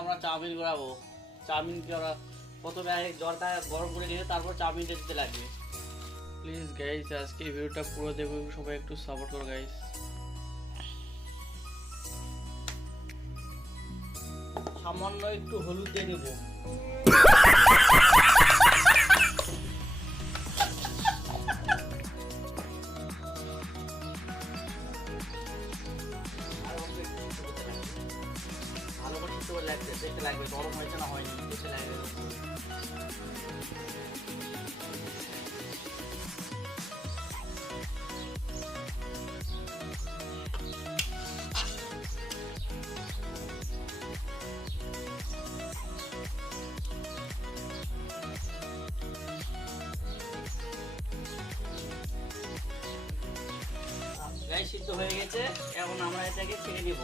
আমরা চাউমিন করাবো। চাউমিন করা প্রথমে জলটা গরম করে নিয়ে তারপর চাউমিনটা দিতে লাগবে। প্লিজ গাইস আজকে ভিডিওটা পুরো দেখো, সবাই একটু সাপোর্ট করো গাইস। সামান্য একটু হলুদ দিয়ে নেব। ভালো করে সিদ্ধ করে লাগবে, দেখতে লাগবে গরম হয়েছে না হয়নি, দেখতে লাগবে। গাইস সিদ্ধ হয়ে গেছে, এখন আমরা এটাকে ছেড়ে দিব।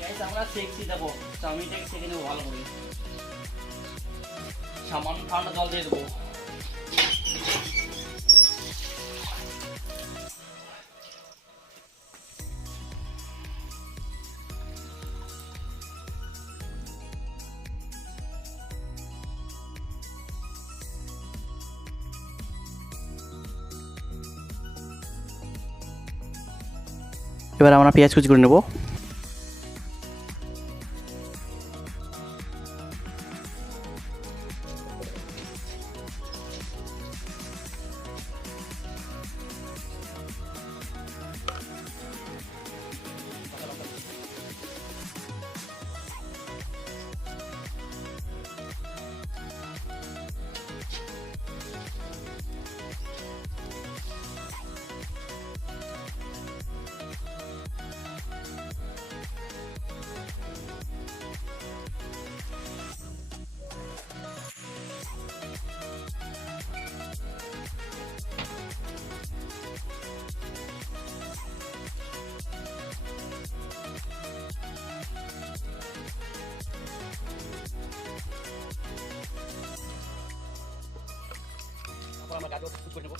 গাইস আমরা সেকছি, দেখো চাউমিনটাকে ছেড়ে নেবো ভালো করে। সামান্য ঠান্ডা জল দিয়ে দেবো। এবার আমরা পেঁয়াজ কুচি করে নেব। আমরা গাজর কুচি করে নেব।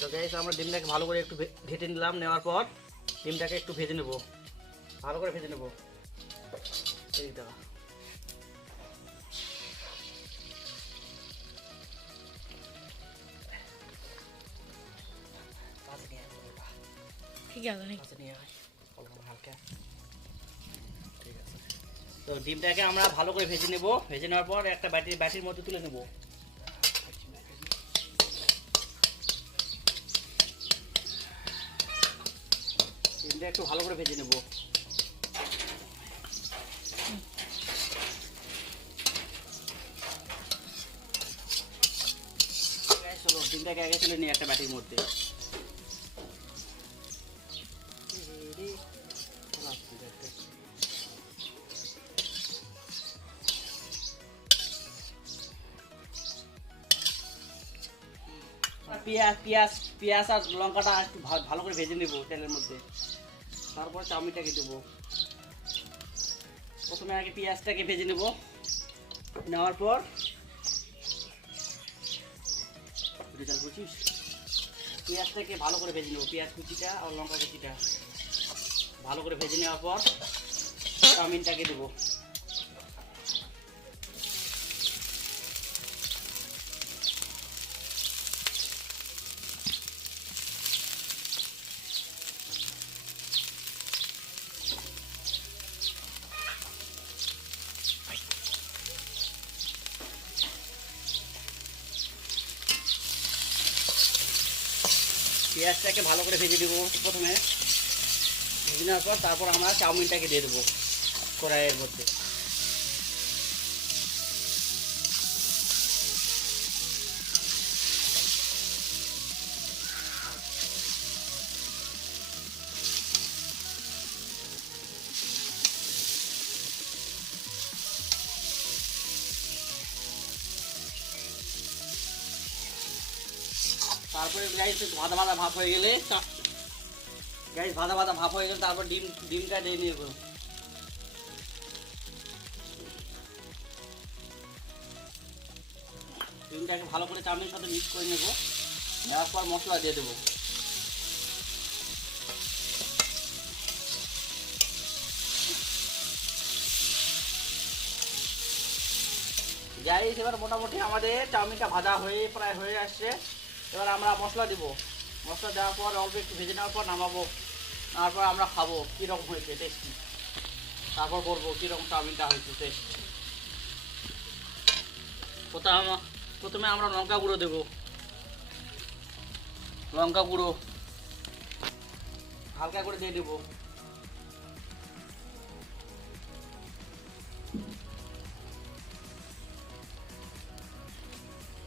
তো গাইস আমরা ডিমটাকে ভালো করে একটু ভেজে নিলাম, নেওয়ার পর ডিমটাকে একটু ভেজে নেব, ভালো করে ভেজে নেব। এই দাও ঠিক আছে হালকা। ঠিক আছে, তো ডিমটাকে আমরা ভালো করে ভেজে নেব। ভেজে নেওয়ার পর একটা বাটির মধ্যে তুলে নেব। ডিমটা একটু ভালো করে ভেজে নেব। চলো ডিমটাকে আগে তুলে নিই একটা বাটির মধ্যে। পেঁয়াজ আর লঙ্কাটা একটু ভালো করে ভেজে নেব তেলের মধ্যে, তারপরে চাউমিনটাকে দেবো। প্রথমে আগে পেঁয়াজটাকে ভেজে নেব, নেওয়ার পর পেঁয়াজটাকে ভালো করে ভেজে নেব। পেঁয়াজ কুচিটা আর লঙ্কা কুচিটা ভালো করে ভেজে নেওয়ার পর চাউমিনটাকে দেবো। পেঁয়াজটাকে ভালো করে ভেজে দেবো প্রথমে, ভেজে নেওয়ার পর তারপর আমরা চাউমিনটাকে দিয়ে দেবো কড়াইয়ের মধ্যে। তারপরে গাইস ভাজা ভাজা ভাপ হয়ে গেলে তারপর ডিমটা দিয়ে নেব। ডিমটাকে ভালো করে চাউমিনের সাথে মিক্স করে নেব, নেওয়ার পর মশলা দিয়ে দেবো। গাইস এবার মোটামুটি আমাদের চাউমিনটা ভাজা প্রায় হয়ে আসছে। এবার আমরা মশলা দিব, মশলা দেওয়ার পর অল্প একটু ভেজে নেওয়ার পর নামাবো, তারপর আমরা খাবো কীরকম হয়েছে টেস্টি, তারপর বলবো কীরকম চাউমিনটা হয়েছে টেস্ট। প্রথমে আমরা লঙ্কা গুঁড়ো দেবো, লঙ্কা গুঁড়ো হালকা করে দিয়ে দেবো।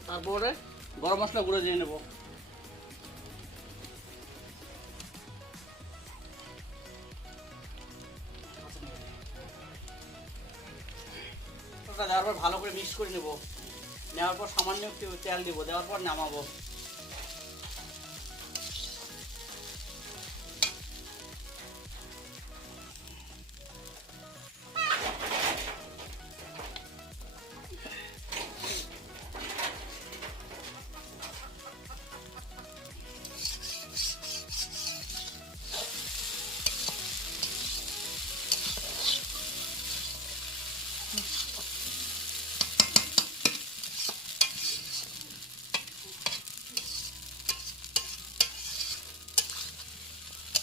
তারপরে গরম মশলা গুঁড়ো দিয়ে নেবো। দেওয়ার পর ভালো করে মিক্স করে নেবো, নেওয়ার পর সামান্য একটু তেল দিব, দেওয়ার পর নামাবো।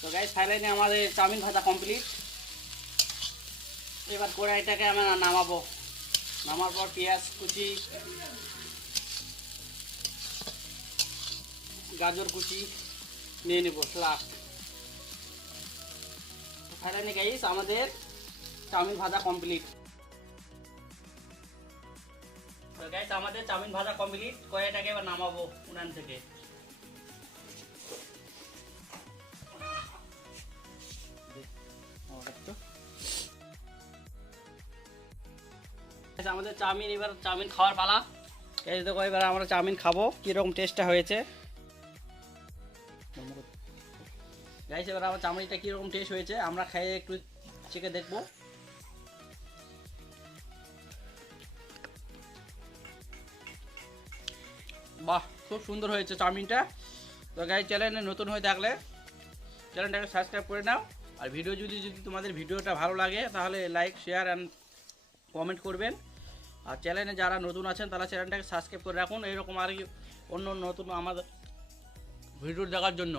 তো গাইস ফাইনালি আমাদের চাউমিন ভাজা কমপ্লিট। এবার কড়াইটাকে আমরা নামাবো, নামার পর পেঁয়াজ কুচি, গাজর কুচি নিয়ে নেবো লাস্ট। ফাইনালি গাইস আমাদের চাউমিন ভাজা কমপ্লিট। তো গাইস আমাদের চাউমিন ভাজা কমপ্লিট, কড়াইটাকে এবার নামাবো উনান থেকে। আমাদের চাউমিন খাওয়ার পালা। এই দেখো এবার আমরা চাউমিন খাবো, কীরকম টেস্টটা হয়েছে। গাইস এবার আমার চাউমিনটা কীরকম টেস্ট হয়েছে আমরা খেয়ে একটু চেখে দেখবো। বাহ, খুব সুন্দর হয়েছে চাউমিনটা। তো গাইস চ্যানেলে নতুন হয়ে থাকলে চ্যানেলটাকে সাবস্ক্রাইব করে নাও। আর যদি তোমাদের ভিডিওটা ভালো লাগে তাহলে লাইক শেয়ার অ্যান্ড কমেন্ট করবেন। আর চ্যানেলে যারা নতুন আছেন তারা চ্যানেলটাকে সাবস্ক্রাইব করে রাখুন এরকম আর অন্য নতুন আমাদের ভিডিও দেখার জন্য।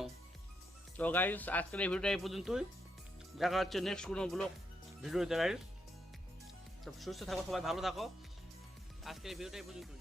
তো গাইস আজকের এই ভিডিওটা এই পর্যন্তই, দেখা হচ্ছে নেক্সট কোনো ব্লগ ভিডিওতে। গাইস তো সুস্থ থাকো, সবাই ভালো থাকো। আজকের এই ভিডিওটা এই পর্যন্তই।